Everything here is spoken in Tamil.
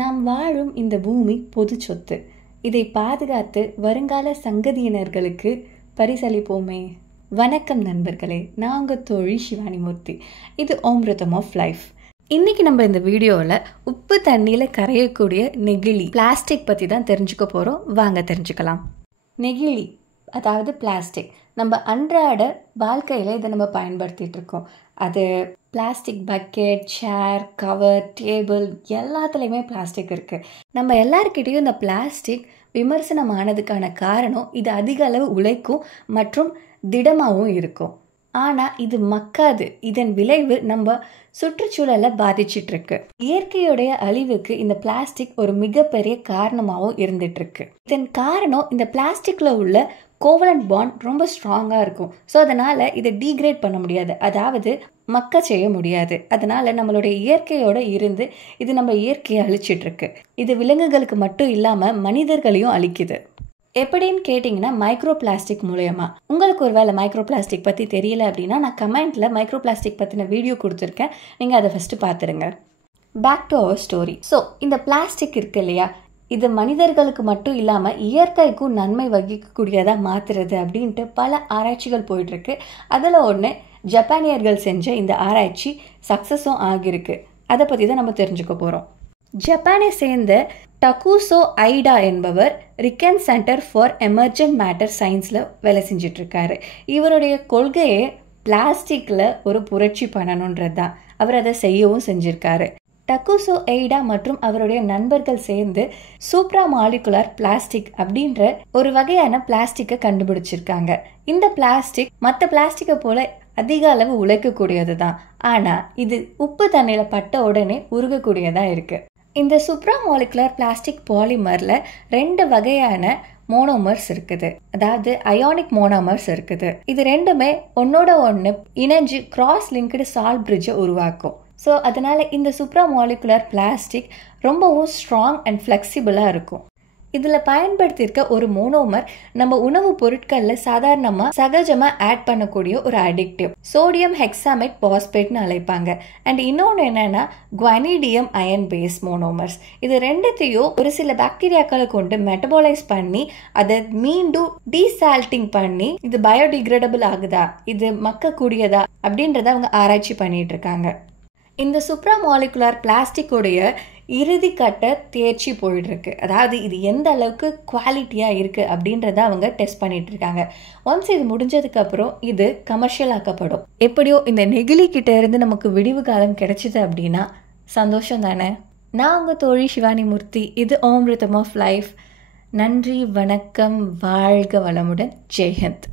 நாம் வாழும் இந்த பூமி பொது சொத்து. இதை பாதுகாத்து வருங்கால சங்கதியினர்களுக்கு பரிசளிப்போமே. வணக்கம் நண்பர்களே, நான் உங்கள் தோழி சிவானி மூர்த்தி. இது அமிர்தம் ஆஃப் லைஃப். இன்னைக்கு நம்ம இந்த வீடியோவில் உப்பு தண்ணியில் கரையக்கூடிய நெகிழி பிளாஸ்டிக் பற்றி தான் தெரிஞ்சுக்க போகிறோம். வாங்க தெரிஞ்சுக்கலாம். நெகிழி அதாவது பிளாஸ்டிக், நம்ம அன்றாட வாழ்க்கையில் இதை நம்ம பயன்படுத்திகிட்டு இருக்கோம். அது பிளாஸ்டிக் பக்கெட், சேர், கவர், டேபிள் எல்லாத்துலேயுமே பிளாஸ்டிக் இருக்குது. நம்ம எல்லாருக்கிட்டையும் இந்த பிளாஸ்டிக் விமர்சனமானதுக்கான காரணம் இது அதிக அளவு உழைக்கும் மற்றும் திடமாகவும் இருக்கும். ஆனால் இது மக்காது. இதன் விளைவு நம்ம சுற்றுச்சூழலை பாதிச்சிட்ருக்கு. இயற்கையுடைய அழிவுக்கு இந்த பிளாஸ்டிக் ஒரு மிகப்பெரிய காரணமாகவும் இருந்துகிட்ருக்கு. இதன் காரணம் இந்த பிளாஸ்டிக்கில் உள்ள கோவலன்ட் பாண்ட் ரொம்ப ஸ்ட்ராங்காக இருக்கும். ஸோ அதனால் இதை டீக்ரேட் பண்ண முடியாது, அதாவது மக்க செய்ய முடியாது. அதனால் நம்மளுடைய இயற்கையோடு இருந்து இது நம்ம இயற்கையை அழிச்சிட்ருக்கு. இது விலங்குகளுக்கு மட்டும் இல்லாமல் மனிதர்களையும் அழிக்குது. எப்படின்னு கேட்டிங்கன்னா மைக்ரோ பிளாஸ்டிக் மூலயமா. உங்களுக்கு ஒரு வேளை மைக்ரோ பிளாஸ்டிக் பற்றி தெரியல அப்படின்னா நான் கமெண்ட்டில் மைக்ரோ பிளாஸ்டிக் பற்றின வீடியோ கொடுத்துருக்கேன், நீங்கள் அதை ஃபஸ்ட்டு பார்த்துருங்க. Back to our story. So இந்த பிளாஸ்டிக் இருக்கு இல்லையா, இது மனிதர்களுக்கு மட்டும் இல்லாமல் இயற்கைக்கும் நன்மை வகிக்கக்கூடியதாக மாற்றுறது அப்படின்ட்டு பல ஆராய்ச்சிகள் போயிட்டுருக்கு. அதில் ஒன்று ஜப்பானியர்கள் செஞ்ச இந்த ஆராய்ச்சி சக்ஸஸும் ஆகியிருக்கு. அதை பற்றி தான் நம்ம தெரிஞ்சுக்க போகிறோம். ஜப்பானை சேர்ந்த டகுசோ ஐடா என்பவர் ரிக்கன் சென்டர் ஃபார் எமர்ஜென்ட் மேட்டர் சயின்ஸில் வேலை செஞ்சிட்ருக்காரு. இவருடைய கொள்கையே பிளாஸ்டிக்கில் ஒரு புரட்சி பண்ணணுன்றது தான். அவர் அதை செய்யவும் செஞ்சுருக்காரு. டகுசோ ஐடா மற்றும் அவருடைய நண்பர்கள் சேர்ந்து சூப்ரா மாலிகுலர் பிளாஸ்டிக் அப்படின்ற ஒரு வகையான பிளாஸ்டிக்கை கண்டுபிடிச்சிருக்காங்க. இந்த பிளாஸ்டிக் மற்ற பிளாஸ்டிக்கை போல அதிக அளவு உழைக்கக்கூடியது தான். ஆனால் இது உப்பு தண்ணியில் பட்ட உடனே உருகக்கூடியதாக இருக்குது. இந்த சூப்ரா மாலிகுலர் பிளாஸ்டிக் பாலிமரில் 2 வகையான மோனோமர்ஸ் இருக்குது, அதாவது அயானிக் மோனோமர்ஸ் இருக்குது. இது ரெண்டுமே ஒன்னோட ஒன்று இணைஞ்சு கிராஸ் லிங்க்டு சால்ட் பிரிட்ஜை உருவாக்கும். ஸோ அதனால் இந்த சூப்ரா மாலிகுலர் பிளாஸ்டிக் ரொம்பவும் ஸ்ட்ராங் அண்ட் ஃப்ளெக்சிபிளாக இருக்கும். இதில் பயன்படுத்தியிருக்க ஒரு மோனோமர் நம்ம உணவுப் பொருட்களில் சாதாரணமாக சகஜமாக ஆட் பண்ணக்கூடிய ஒரு அடிக்டிவ், சோடியம் ஹெக்ஸாமேட் பாஸ்பேட்னு அழைப்பாங்க. அண்ட் இன்னொன்று என்னென்னா குவானிடியம் அயன் பேஸ் மோனோமர்ஸ். இது ரெண்டுத்தையும் ஒரு சில பாக்டீரியாக்களை கொண்டு மெட்டபாலைஸ் பண்ணி அதை மீண்டும் டீசால்ட்டிங் பண்ணி இது பயோடிகிரேடபிள் ஆகுதா, இது மக்கக்கூடியதா அப்படின்றத அவங்க ஆராய்ச்சி பண்ணிட்டு இருக்காங்க. இந்த சூப்ரா மாலிகுலர் பிளாஸ்டிக்கோடைய இறுதி கட்ட தேர்ச்சி போயிட்டுருக்கு. அதாவது இது எந்த அளவுக்கு குவாலிட்டியாக இருக்குது அப்படின்றத அவங்க டெஸ்ட் பண்ணிட்டு இருக்காங்க. ஒன்ஸ் இது முடிஞ்சதுக்கப்புறம் இது கமர்ஷியல் ஆக்கப்படும். எப்படியோ இந்த நெகிழி கிட்ட இருந்து நமக்கு விடிவு காலம் கிடைச்சிது அப்படின்னா சந்தோஷம் தானே. நான் உங்கள் தோழி சிவானி மூர்த்தி. இது அமிர்தம் ஆஃப் லைஃப். நன்றி, வணக்கம், வாழ்க வளமுடன், ஜெய்ஹிந்த்.